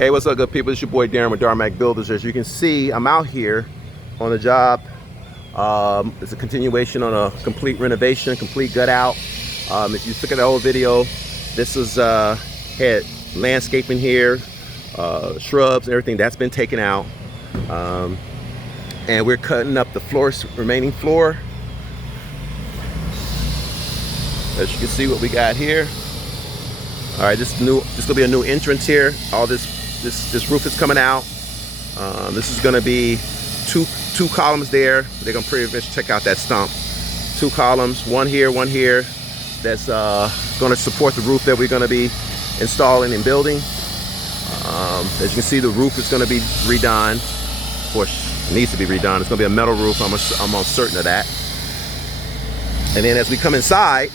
Hey, what's up, good people? It's your boy Darren with Darmac Builders. As you can see, I'm out here on the job. It's a continuation on a complete renovation, complete gut out. If you look at the old video, this is had landscaping here, shrubs, everything that's been taken out. And we're cutting up the remaining floor. As you can see what we got here. All right, this will be a new entrance here. All this roof is coming out. This is gonna be two columns there. They're gonna pretty much check out that stump. 2 columns, one here, one here. That's gonna support the roof that we're gonna be installing and building. As you can see, the roof is gonna be redone. Of course, it needs to be redone. It's gonna be a metal roof. I'm almost certain of that. And then as we come inside,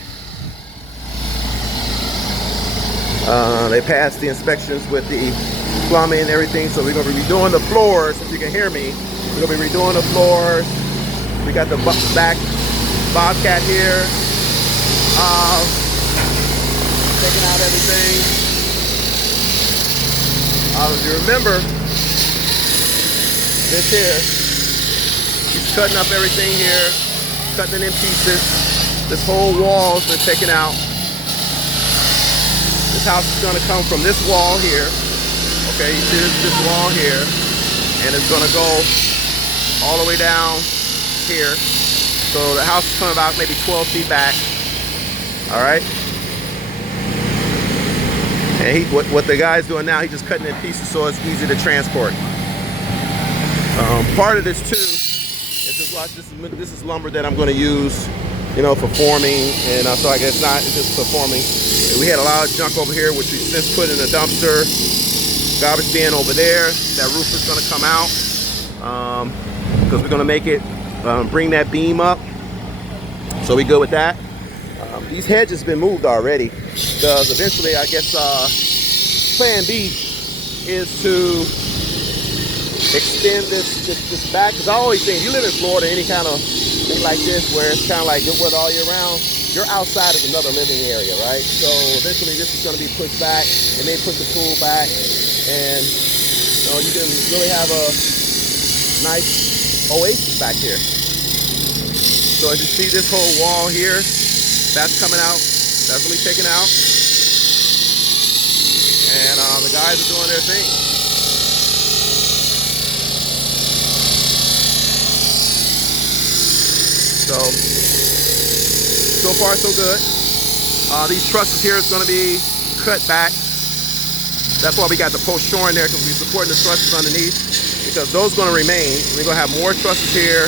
they passed the inspections with the plumbing and everything, so we're going to be redoing the floors. If you can hear me, we're going to be redoing the floors. We got the back bobcat here, taking out everything. If you remember, this here, he's cutting up everything here, cutting it in pieces. This whole wall's been taken out. This house is going to come from this wall here. Okay, you see this wall here, and it's going to go all the way down here. So the house is coming about maybe 12 feet back. All right. And what the guy's doing now, he's just cutting it in pieces so it's easy to transport. Part of this too is this is lumber that I'm going to use, you know, for forming, and so I guess it's just for forming. We had a lot of junk over here, which we since put in a dumpster. Garbage bin over there. That roof is going to come out because we're going to make it bring that beam up. So we good with that. These hedges been moved already because eventually, I guess plan B is to extend this back. Because I always think, you live in Florida, any kind of thing like this where it's kind of like good weather all year round, your outside is another living area, right? So eventually this is going to be pushed back, and they put the pool back, and you know, you can really have a nice oasis back here. So as you see, this whole wall here, that's coming out, that's going to be taken out, and the guys are doing their thing. So far so good. These trusses here is going to be cut back. That's why we got the post shoring there, because we're supporting the trusses underneath, because those are going to remain. We're going to have more trusses here,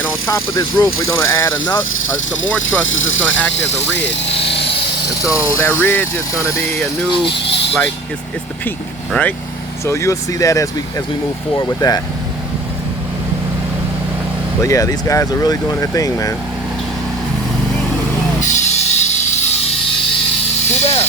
and on top of this roof we're going to add some more trusses that's going to act as a ridge. And so that ridge is going to be a new, like, it's the peak, right? So you'll see that as we move forward with that. But yeah, these guys are really doing their thing, man. Who there?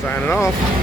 Signing off.